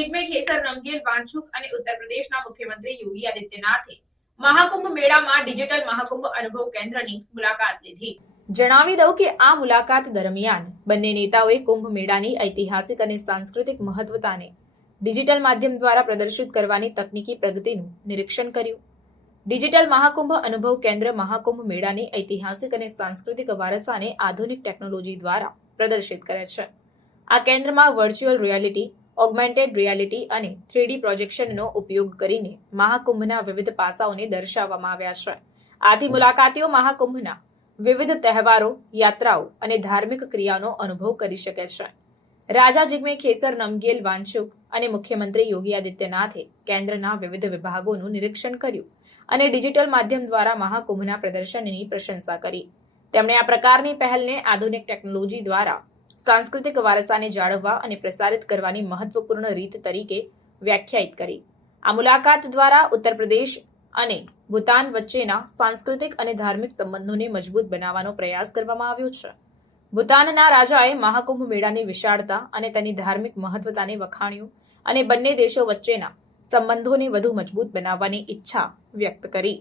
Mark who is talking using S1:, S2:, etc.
S1: જીગ્મે ખેસર, રંગીલ, વાંછુક અને ઉત્તર પ્રદેશના મુખ્યમંત્રી યોગી આદિત્યનાથે મહાકુંભ મેળામાં ડિજિટલ મહાકુંભ અનુભવ કેન્દ્રની મુલાકાત લીધી. જણાવી દઉં કે આ મુલાકાત દરમિયાન બંને નેતાઓએ કુંભ મેળાની ઐતિહાસિક અને સાંસ્કૃતિક મહત્વતાને ડિજિટલ માધ્યમ દ્વારા પ્રદર્શિત કરવાની તકનીકી પ્રગતિનું નિરીક્ષણ કર્યું. ડિજિટલ મહાકુંભ અનુભવ કેન્દ્ર મહાકુંભ મેળાની ઐતિહાસિક અને સાંસ્કૃતિક વારસાને આધુનિક ટેકનોલોજી દ્વારા પ્રદર્શિત કરે છે. આ કેન્દ્રમાં વર્ચ્યુઅલ રિયાલિટી ઓગમેન્ટેડ રિયાલિટી અને થ્રીડી પ્રોજેક્શનનો ઉપયોગ કરીને મહાકુંભના વિવિધ પાસાઓને દર્શાવવામાં આવ્યા છે. આથી મુલાકાતીઓ મહાકુંભના વિવિધ તહેવારો, યાત્રાઓ અને ધાર્મિક ક્રિયાનો અનુભવ કરી શકે છે. રાજા જિગ્મે ખેસર નમગેલ વાંચુક અને મુખ્યમંત્રી યોગી આદિત્યનાથે કેન્દ્રના વિવિધ વિભાગોનું નિરીક્ષણ કર્યું અને ડિજિટલ માધ્યમ દ્વારા મહાકુંભના પ્રદર્શનની પ્રશંસા કરી. તેમણે આ પ્રકારની પહેલને આધુનિક ટેકનોલોજી દ્વારા સાંસ્કૃતિક વારસાને જાળવવા અને પ્રસારિત કરવાની મહત્વપૂર્ણ રીત તરીકે વ્યાખ્યાયિત કરી. આ મુલાકાત દ્વારા ઉત્તર પ્રદેશ અને ભૂતાન વચ્ચેના સાંસ્કૃતિક અને ધાર્મિક સંબંધોને મજબૂત બનાવવાનો પ્રયાસ કરવામાં આવ્યો છે. ભૂતાનના રાજાએ મહાકુંભ મેળાની વિશાળતા અને તેની ધાર્મિક મહત્વતાને વખાણ્યું અને બંને દેશો વચ્ચેના સંબંધોને વધુ મજબૂત બનાવવાની ઈચ્છા વ્યક્ત કરી.